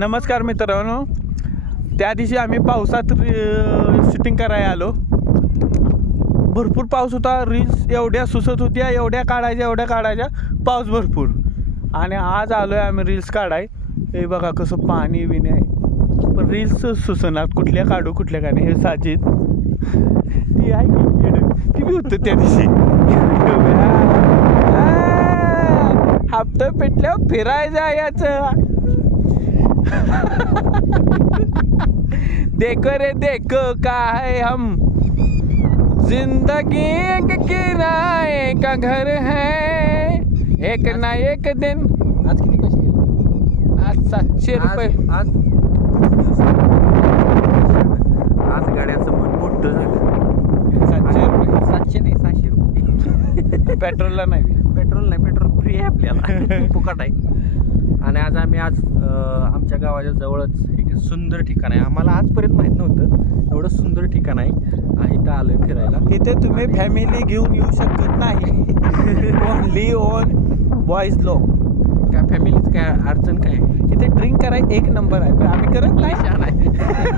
नमस्कार मित्रांनो, त्या दिवशी आम्ही पावसात शूटिंग करायला आलो. भरपूर पाऊस होता. रील्स एवढ्या सुसत होत्या, एवढ्या काढायच्या, पाऊस भरपूर. आणि आज आलो आहे आम्ही रील्स काढाय. हे बघा कसं पाणी बिणी आहे, पण रील्स सुसनात कुठल्या काढू कुठल्या काय नाही. हे साजिद ती आहे की बी होतं त्या दिवशी. हप्ता पेटल्यावर फिरायचं याचं. देखो रे देखो का है हम, जिंदगी एक किराए का घर है, एक ना एक दिन. आज किती पैसे? आज 700 रुपये. आज गाड्याचं मन मोठं झालं. 700 रुपये 700 नाही 600 रुपये. पेट्रोलला नाही. पेट्रोल फ्री आहे आपल्याला, फुकट आहे. आणि आज आमच्या गावाच्या जवळच एक सुंदर ठिकाण आहे. आम्हाला आजपर्यंत माहीत नव्हतं एवढं सुंदर ठिकाण आहे. इथं आलोय फिरायला. इथे तुम्ही फॅमिली घेऊन येऊ शकत नाही. ओनली ओन बॉईज लोक. काय फॅमिलीच काय अडचण काय? इथे ड्रिंक करायला एक नंबर आहे, पण आम्ही करत नाही. छान आहे.